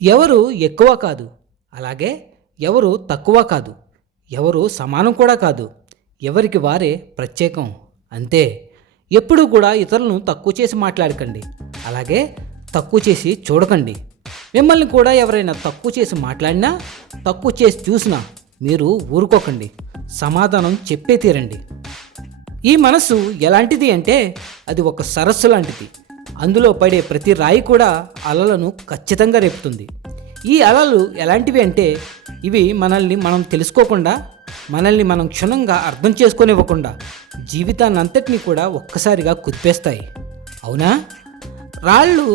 ఎవరు ఎక్కువ కాదు, అలాగే ఎవరు తక్కువ కాదు, ఎవరు సమానం కూడా కాదు. ఎవరికి వారే ప్రత్యేకం, అంతే. ఎప్పుడూ కూడా ఇతరులను తక్కువ చేసి మాట్లాడకండి, అలాగే తక్కువ చేసి చూడకండి. మిమ్మల్ని కూడా ఎవరైనా తక్కువ చేసి మాట్లాడినా, తక్కువ చేసి చూసినా మీరు ఊరుకోకండి, సమాధానం చెప్పే తీరండి. ఈ మనసు ఎలాంటిది అంటే అది ఒక సరస్సు లాంటిది. అందులో పడే ప్రతి రాయి కూడా అలలను ఖచ్చితంగా రేపుతుంది. ఈ అలలు ఎలాంటివి అంటే ఇవి మనల్ని మనం తెలుసుకోకుండా, మనల్ని మనం క్షుణ్ణంగా అర్థం చేసుకోనివ్వకుండా జీవితాన్ని అంతటినీ కూడా ఒక్కసారిగా కుదిపేస్తాయి. అవునా? రాళ్ళు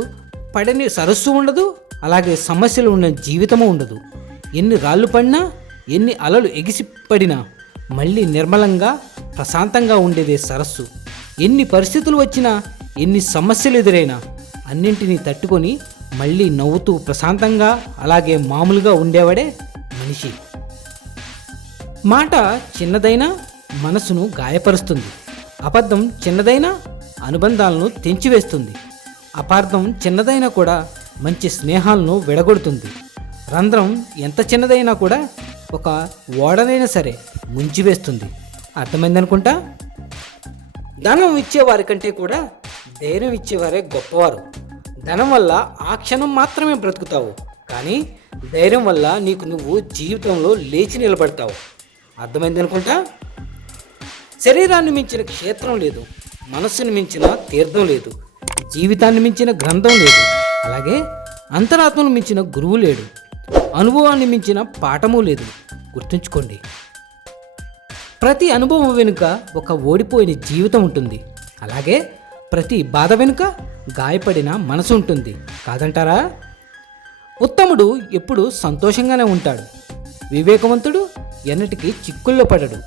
పడని సరస్సు ఉండదు, అలాగే సమస్యలు ఉన్న జీవితము ఉండదు. ఎన్ని రాళ్ళు పడినా, ఎన్ని అలలు ఎగిసి పడినా మళ్ళీ నిర్మలంగా ప్రశాంతంగా ఉండేదే సరస్సు. ఎన్ని పరిస్థితులు వచ్చినా, ఎన్ని సమస్యలు ఎదురైనా అన్నింటినీ తట్టుకొని మళ్ళీ నవ్వుతూ ప్రశాంతంగా అలాగే మామూలుగా ఉండేవాడే మనిషి. మాట చిన్నదైనా మనసును గాయపరుస్తుంది. అబద్ధం చిన్నదైనా అనుబంధాలను తెంచివేస్తుంది. అపార్థం చిన్నదైనా కూడా మంచి స్నేహాలను విడగొడుతుంది. రంధ్రం ఎంత చిన్నదైనా కూడా ఒక ఓడనైనా సరే ముంచివేస్తుంది. అర్థమైందనుకుంటా. ధనం ఇచ్చేవారి కంటే కూడా ధైర్యం ఇచ్చేవారే గొప్పవారు. ధనం వల్ల ఆ క్షణం మాత్రమే బ్రతుకుతావు, కానీ ధైర్యం వల్ల నీకు నువ్వు జీవితంలో లేచి నిలబడతావు. అర్థమైందనుకుంటా. శరీరాన్ని మించిన క్షేత్రం లేదు, మనస్సును మించిన తీర్థం లేదు, జీవితాన్ని మించిన గ్రంథం లేదు, అలాగే అంతరాత్మను మించిన గురువు లేడు, అనుభవాన్ని మించిన పాఠము లేదు. గుర్తుంచుకోండి. ప్రతి అనుభవం వెనుక ఒక ఓడిపోయిన జీవితం ఉంటుంది, అలాగే ప్రతి బాధ వెనుక గాయపడిన మనసు ఉంటుంది. కాదంటారా? ఉత్తముడు ఎప్పుడు సంతోషంగానే ఉంటాడు. వివేకవంతుడు ఎన్నటికీ చిక్కుల్లో పడడు.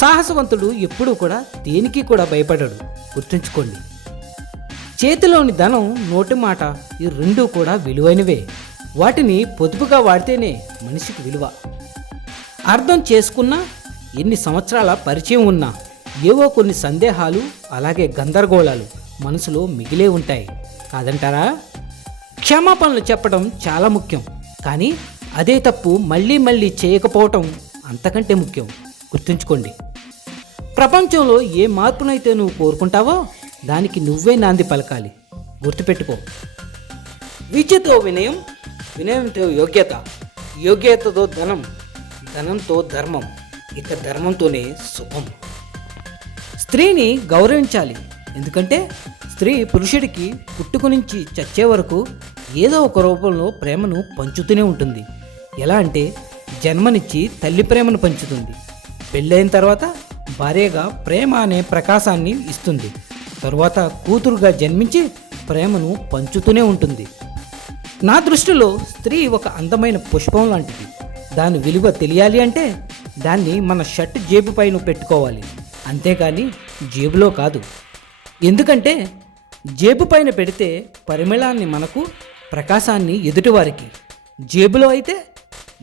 సాహసవంతుడు ఎప్పుడూ కూడా దేనికి కూడా భయపడడు. గుర్తుంచుకోండి. చేతిలోని ధనం, నోటి మాట, ఈ రెండూ కూడా విలువైనవే. వాటిని పొదుపుగా వాడితేనే మనిషికి విలువ. అర్థం చేసుకున్నా, ఎన్ని సంవత్సరాల పరిచయం ఉన్నా ఏవో కొన్ని సందేహాలు అలాగే గందరగోళాలు మనసులో మిగిలే ఉంటాయి. కాదంటారా? క్షమాపణలు చెప్పడం చాలా ముఖ్యం, కానీ అదే తప్పు మళ్ళీ మళ్ళీ చేయకపోవటం అంతకంటే ముఖ్యం. గుర్తుంచుకోండి. ప్రపంచంలో ఏ మార్పునైతే నువ్వు కోరుకుంటావో దానికి నువ్వే నాంది పలకాలి. గుర్తుపెట్టుకో. విద్యతో వినయం, వినయంతో యోగ్యత, యోగ్యతతో ధనం, ధనంతో ధర్మం, ఇక ధర్మంతోనే సుఖం. స్త్రీని గౌరవించాలి, ఎందుకంటే స్త్రీ పురుషుడికి పుట్టుక నుంచి చచ్చే వరకు ఏదో ఒక రూపంలో ప్రేమను పంచుతూనే ఉంటుంది. ఎలా అంటే జన్మనిచ్చి తల్లి ప్రేమను పంచుతుంది, పెళ్ళైన తర్వాత భార్యగా ప్రేమ అనే ప్రకాశాన్ని ఇస్తుంది, తరువాత కూతురుగా జన్మించి ప్రేమను పంచుతూనే ఉంటుంది. నా దృష్టిలో స్త్రీ ఒక అందమైన పుష్పం లాంటిది. దాని విలువ తెలియాలి అంటే దాన్ని మన షర్ట్ జేబు పైన పెట్టుకోవాలి, అంతేకాని జేబులో కాదు. ఎందుకంటే జేబు పైన పెడితే పరిమళాన్ని మనకు, ప్రకాశాన్ని ఎదుటివారికి. జేబులో అయితే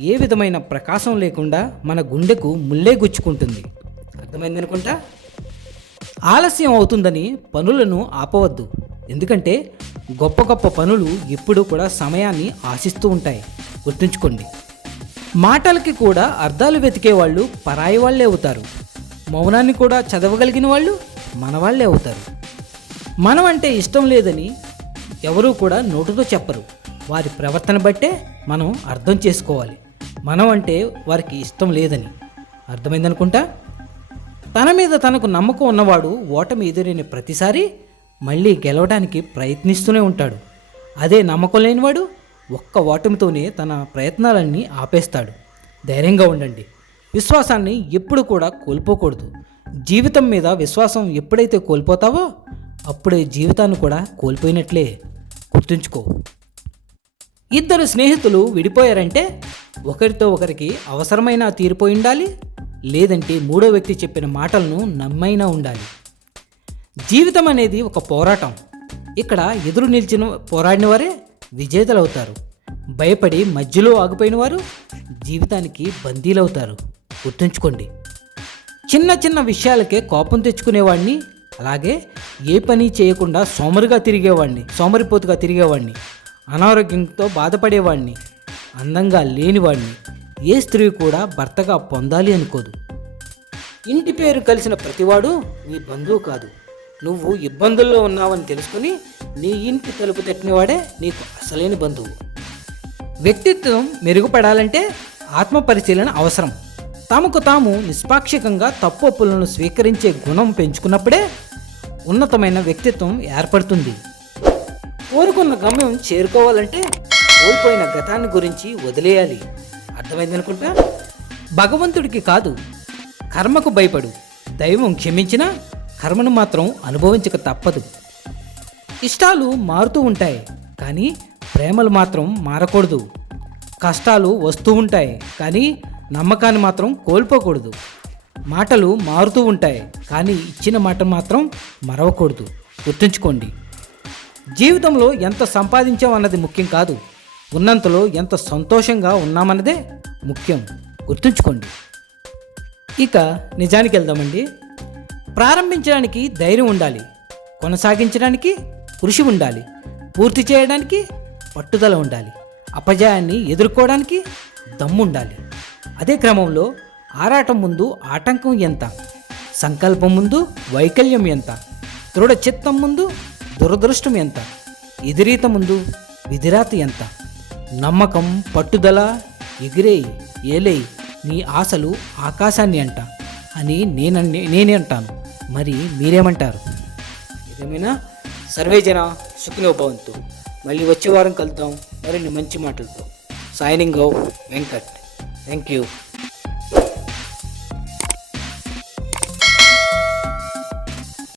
ఏ విధమైన ప్రకాశం లేకుండా మన గుండెకు ముల్లే గుచ్చుకుంటుంది. అర్థమైందనుకుంటా. ఆలస్యం అవుతుందని పనులను ఆపవద్దు, ఎందుకంటే గొప్ప గొప్ప పనులు ఎప్పుడూ కూడా సమయాన్ని ఆశిస్తూ ఉంటాయి. గుర్తుంచుకోండి. మాటలకి కూడా అర్థాలు వెతికే వాళ్ళు పరాయి వాళ్ళే అవుతారు. మౌనాన్ని కూడా చదవగలిగిన వాళ్ళు మన వాళ్ళే అవుతారు. మనం అంటే ఇష్టం లేదని ఎవరూ కూడా నోటుతో చెప్పరు. వారి ప్రవర్తన బట్టే మనం అర్థం చేసుకోవాలి మనం అంటే వారికి ఇష్టం లేదని. అర్థమైందనుకుంటా. తన మీద తనకు నమ్మకం ఉన్నవాడు ఓటమి ఎదురైన ప్రతిసారి మళ్ళీ గెలవడానికి ప్రయత్నిస్తూనే ఉంటాడు. అదే నమ్మకం లేనివాడు ఒక్క ఓటమితోనే తన ప్రయత్నాలన్నీ ఆపేస్తాడు. ధైర్యంగా ఉండండి. విశ్వాసాన్ని ఎప్పుడు కూడా కోల్పోకూడదు. జీవితం మీద విశ్వాసం ఎప్పుడైతే కోల్పోతావో అప్పుడే జీవితాన్ని కూడా కోల్పోయినట్లే. గుర్తుంచుకో. ఇద్దరు స్నేహితులు విడిపోయారంటే ఒకరితో ఒకరికి అవసరమైనా తీరిపోయి ఉండాలి, లేదంటే మూడో వ్యక్తి చెప్పిన మాటలను నమ్మైనా ఉండాలి. జీవితం అనేది ఒక పోరాటం. ఇక్కడ ఎదురు నిలిచిన పోరాడిన వారే విజేతలవుతారు. భయపడి మధ్యలో ఆగిపోయిన వారు జీవితానికి బందీలవుతారు. గుర్తుంచుకోండి. చిన్న చిన్న విషయాలకే కోపం తెచ్చుకునేవాడిని, అలాగే ఏ పని చేయకుండా సోమరిపోతుగా తిరిగేవాడిని అనారోగ్యంతో బాధపడేవాడిని, అందంగా లేనివాడిని ఏ స్త్రీ కూడా భర్తగా పొందాలి అనుకోదు. ఇంటి పేరు కలిసిన ప్రతివాడు నీ బంధువు కాదు. నువ్వు ఇబ్బందుల్లో ఉన్నావని తెలుసుకుని నీ ఇంటి తలుపు తట్టినవాడే నీకు అసలైన బంధువు. వ్యక్తిత్వం మెరుగుపడాలంటే ఆత్మ పరిశీలన అవసరం. తమకు తాము నిష్పాక్షికంగా తప్పొప్పులను స్వీకరించే గుణం పెంచుకున్నప్పుడే ఉన్నతమైన వ్యక్తిత్వం ఏర్పడుతుంది. కోరుకున్న గమ్యం చేరుకోవాలంటే కోల్పోయిన గతాన్ని గురించి వదిలేయాలి. అర్థమైందనుకుంటా. భగవంతుడికి కాదు, కర్మకు భయపడు. దైవం క్షమించినా కర్మను మాత్రం అనుభవించక తప్పదు. ఇష్టాలు మారుతూ ఉంటాయి, కానీ ప్రేమలు మాత్రం మారకూడదు. కష్టాలు వస్తూ ఉంటాయి, కానీ నమ్మకాన్ని మాత్రం కోల్పోకూడదు. మాటలు మారుతూ ఉంటాయి, కానీ ఇచ్చిన మాట మాత్రం మరవకూడదు. గుర్తుంచుకోండి, జీవితంలో ఎంత సంపాదించామన్నది ముఖ్యం కాదు, ఉన్నంతలో ఎంత సంతోషంగా ఉన్నామన్నదే ముఖ్యం. గుర్తుంచుకోండి. ఇక నిజానికి వెళ్దామండి. ప్రారంభించడానికి ధైర్యం ఉండాలి, కొనసాగించడానికి కృషి ఉండాలి, పూర్తి చేయడానికి పట్టుదల ఉండాలి, అపజయాన్ని ఎదుర్కోవడానికి దమ్ము ఉండాలి. అదే క్రమంలో ఆరాటం ముందు ఆటంకం ఎంత, సంకల్పం ముందు వైకల్యం ఎంత, దృఢ చిత్తం ముందు దురదృష్టం ఎంత, ఎదిరీత ముందు విధిరాత ఎంత, నమ్మకం పట్టుదల ఎగిరేయి ఏలేయి నీ ఆశలు ఆకాశాన్ని అంట అని నేనే అంటాను. మరి మీరేమంటారు? ఏదేమైనా సర్వేజన సుఖినో భవంతు. మళ్ళీ వచ్చే వారం కలుద్దాం మరిన్ని మంచి మాటలతో. Signing off Venkat. Thank you.